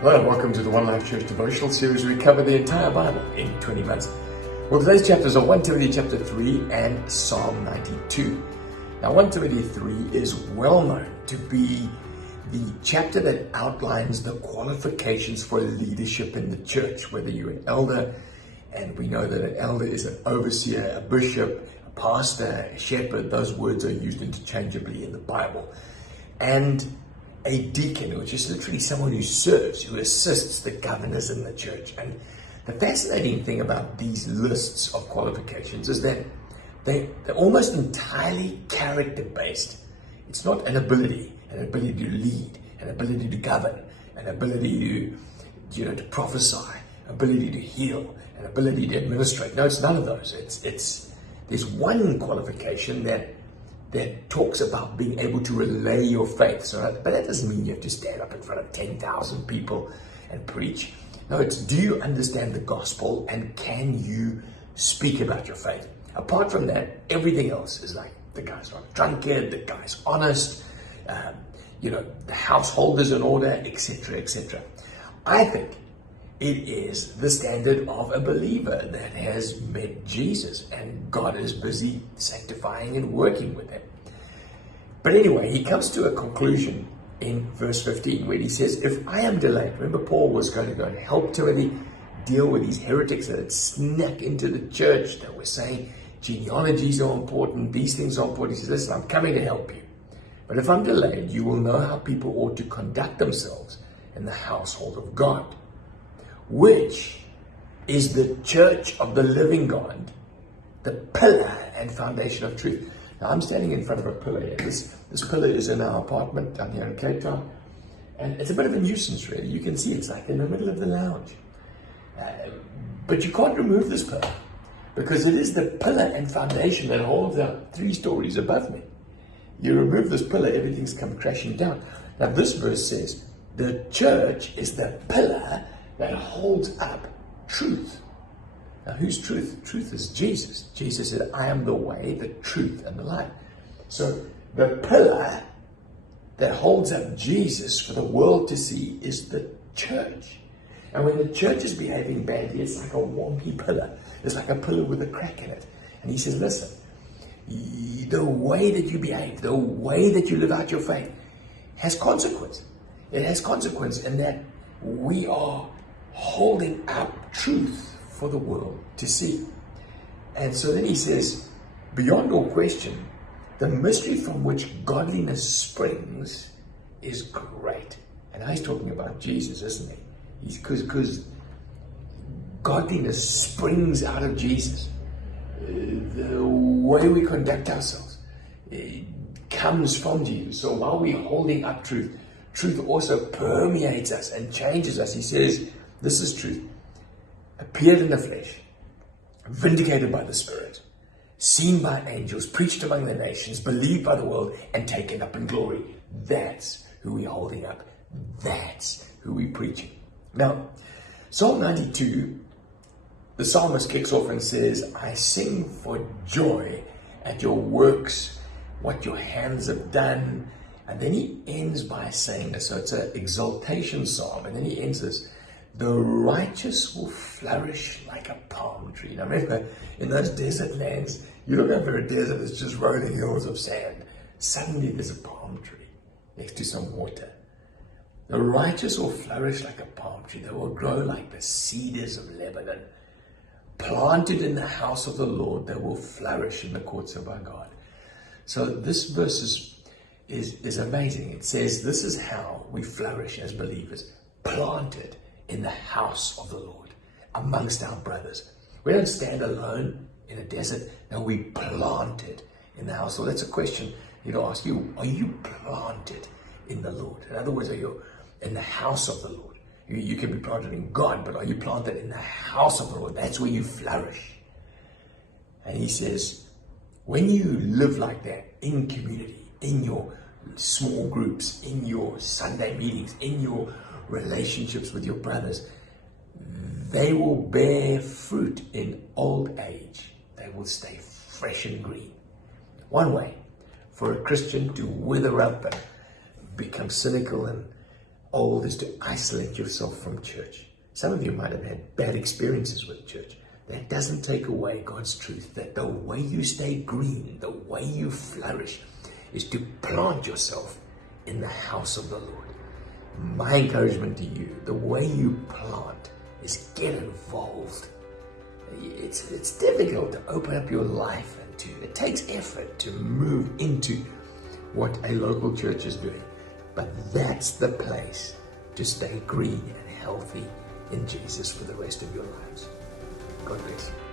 Hello and welcome to the One Life Church devotional series. We cover the entire Bible in 20 months. Well, today's chapters are 1 Timothy chapter 3 and Psalm 92. Now, 1 Timothy 3 is well known to be the chapter that outlines the qualifications for leadership in the church, whether you're an elder, and we know that an elder is an overseer, a bishop, a pastor, a shepherd. Those words are used interchangeably in the Bible. And a deacon, which is literally someone who serves, who assists the governors in the church. And the fascinating thing about these lists of qualifications is that they're almost entirely character-based. It's not an ability to lead, an ability to govern, an ability to prophesy, ability to heal, an ability to administrate. No, it's none of those. There's one qualification that talks about being able to relay your faith. But that doesn't mean you have to stand up in front of 10,000 people and preach. No, it's, do you understand the gospel and can you speak about your faith? Apart from that, everything else is like, the guy's not a drunkard, the guy's honest, the household is in order, etc., etc. I think it is the standard of a believer that has met Jesus, and God is busy sanctifying and working with him. But anyway, he comes to a conclusion in verse 15 where he says, if I am delayed, remember Paul was going to go and help Timothy deal with these heretics that had snuck into the church that were saying genealogies are important, these things are important. He says, listen, I'm coming to help you. But if I'm delayed, you will know how people ought to conduct themselves in the household of God, which is the church of the living God, the pillar and foundation of truth. Now, I'm standing in front of a pillar here. This pillar is in our apartment down here in Cape Town, and it's a bit of a nuisance, really. You can see it's like in the middle of the lounge. But you can't remove this pillar, because it is the pillar and foundation that holds up 3 stories above me. You remove this pillar, everything's come crashing down. Now, this verse says, the church is the pillar that holds up truth. Now, whose truth? Truth is Jesus. Jesus said, I am the way, the truth, and the life. So the pillar that holds up Jesus for the world to see is the church. And when the church is behaving badly, it's like a wonky pillar. It's like a pillar with a crack in it. And he says, listen, the way that you behave, the way that you live out your faith has consequence. It has consequence in that we are holding up truth for the world to see. And so then he says, beyond all question, the mystery from which godliness springs is great. And now he's talking about Jesus, isn't he? Because godliness springs out of Jesus. The way we conduct ourselves comes from Jesus. So while we're holding up truth, truth also permeates us and changes us. He says, this is truth. Appeared in the flesh, vindicated by the Spirit, seen by angels, preached among the nations, believed by the world, and taken up in glory. That's who we're holding up. That's who we're preaching. Now, Psalm 92, the psalmist kicks off and says, I sing for joy at your works, what your hands have done. And then he ends by saying this. So it's an exaltation psalm. And then he ends this. The righteous will flourish like a palm tree. Now remember, in those desert lands, you look over a desert, it's just rolling hills of sand. Suddenly there's a palm tree next to some water. The righteous will flourish like a palm tree. They will grow like the cedars of Lebanon. Planted in the house of the Lord, they will flourish in the courts of our God. So this verse is amazing. It says this is how we flourish as believers. Planted in the house of the Lord, amongst our brothers. We don't stand alone in a desert. No, we planted in the house. So that's a question to ask you. Are you planted in the Lord? In other words, are you in the house of the Lord? You can be planted in God, but are you planted in the house of the Lord? That's where you flourish. And he says, when you live like that in community, in your small groups, in your Sunday meetings, in your relationships with your brothers, they will bear fruit in old age. They will stay fresh and green. One way for a Christian to wither up and become cynical and old is to isolate yourself from church. Some of you might have had bad experiences with church. That doesn't take away God's truth that the way you stay green, the way you flourish, is to plant yourself in the house of the Lord. My encouragement to you, the way you plant is get involved. It's difficult to open up your life and it takes effort to move into what a local church is doing. But that's the place to stay green and healthy in Jesus for the rest of your lives. God bless you.